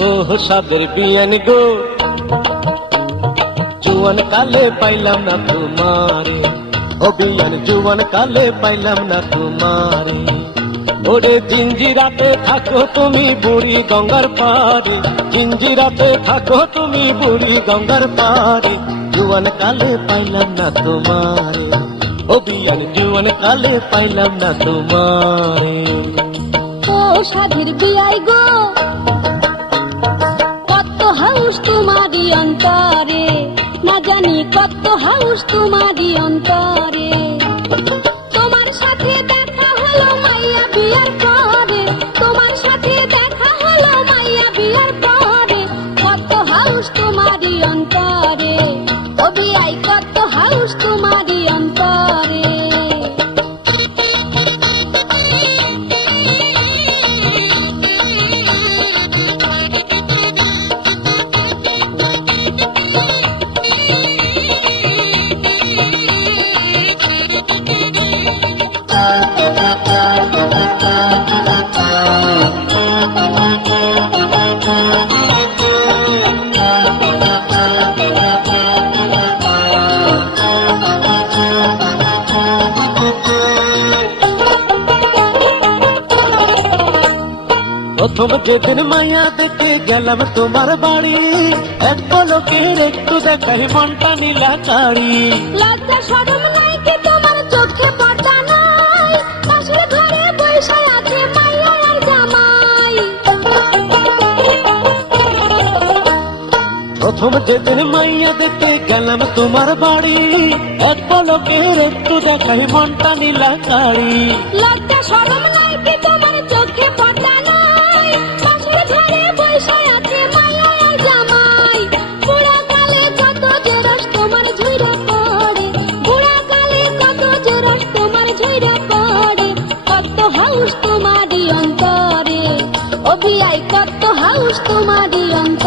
ওহ, সাদের বিয়ান গো। জুয়ান কালে পাইলাম না তোমারে। ও বিয়ান, জুয়ান কালে পাইলাম না তোমারে। ওরে জিঞ্জিরাতে থাকো তুমি বুড়ি গঙ্গার পারে। জিঞ্জিরাতে থাকো তুমি বুড়ি গঙ্গার পারে। জুয়ান কালে পাইলাম না তোমারে। ও বিয়ান জুয়ান কালে পাইলাম না তোমায়। ও সাধের বিয়াই গো, কত হাউস তোমারই অন্তরে, না জানি কত হাউস তোমারই অন্তরে। তোমার সাথে দেখা হলো মাইয়া বিয়ার প্রথম যেদিন মায়া দেখে গেলাম তোমার বাড়ি এক পলকের একটু দেখাই মনটা নীলা কাড়ি লজ্জা শরম নাই প্রথম যেদিন মাইয়া দেখে গেলাম তোমার বাড়ি, এক পলকের একটু দেখাই মনটা নীলা কাড়ি লজ্জা শরম নাই তোমার চোখে পর্দা নাই? পাশের ঘরে বৈশা আছে আর জামাই। বুড়া কালে কত যে রস তোমার পড়ে। বুড়া কালে কত যে রস তোমার পড়ে। কত হাউস অন্তরে। অভিয়াই কত হাউস অন্তরে।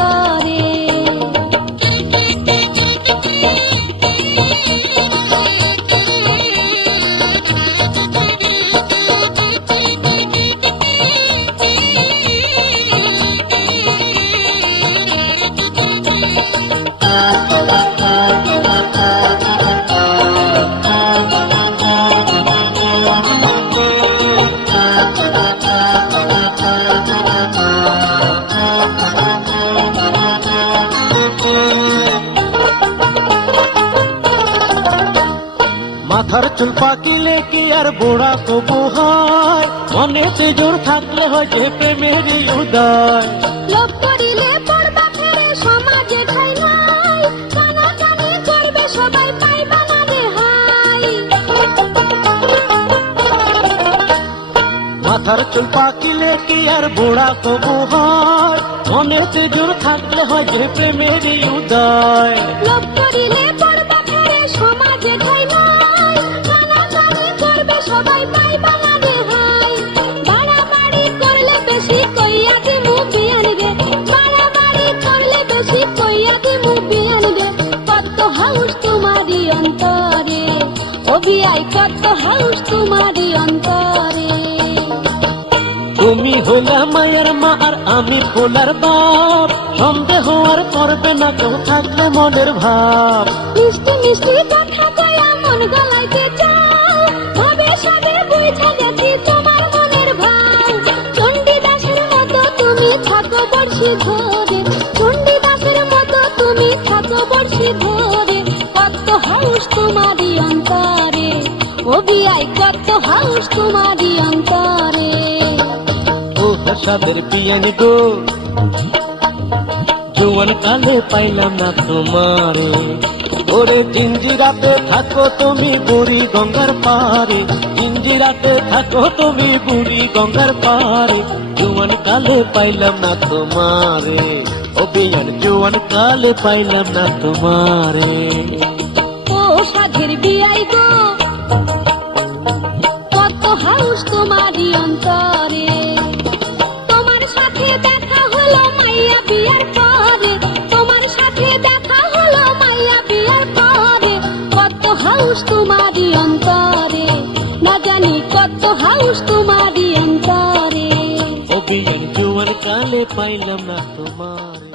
চুল পাকিলে কি আর বুড়া কবু হয়? মনেতে জোর থাকলে হয় যে প্রেমের উদয়। লোভ করিলে পড়বা ফেরে সমাজে ঠাই নাই। কানাকানি করবে সবাই পাইবা না রেহাই। মাথার চুল পাকিলে কি আর বুড়া কবু হয়? মনেতে জোর থাকলে হয় যে প্রেমের উদয়। লোভ করিলে পড়বা ফেরে সমাজে ঠাই নাই। তুমি হইলা মায়ের মা আর আমি ফুলার বাপ। সন্দেহ আর করবে না, কেউ থাকলে মনের ভাব। মিষ্টি মিষ্টি কথা কয়া মন গলাইতে চাও ভাবে সাবে বুঝা গেছি তোমার মনের ভাব। চণ্ডীদাসের মতো তুমি থাকো বর্ষি ধরে চণ্ডীদাসের মতো তুমি থাকো বর্ষি ধরে কত হাউস তোমারই অন্তরে ও কত হাউস তোমারই অন্তরে। ও সাদের পিয়ানি গো জুয়ান কালে পাইলাম না তোমারে। ওরে জিঞ্জিরাতে থাকো তুমি বুড়ি গঙ্গার পারে জিঞ্জিরাতে থাকো তুমি বুড়ি গঙ্গার পারে জুয়ান কালে পাইলাম না তোমারে। ও বিয়ান জুয়ান কালে পাইলাম না তোমারে। ও সাধের বিয়াই গো তোমারি অন্তরে। না জানি কত হাউস তোমারি অন্তরে। কালে পাইলাম না তোমার।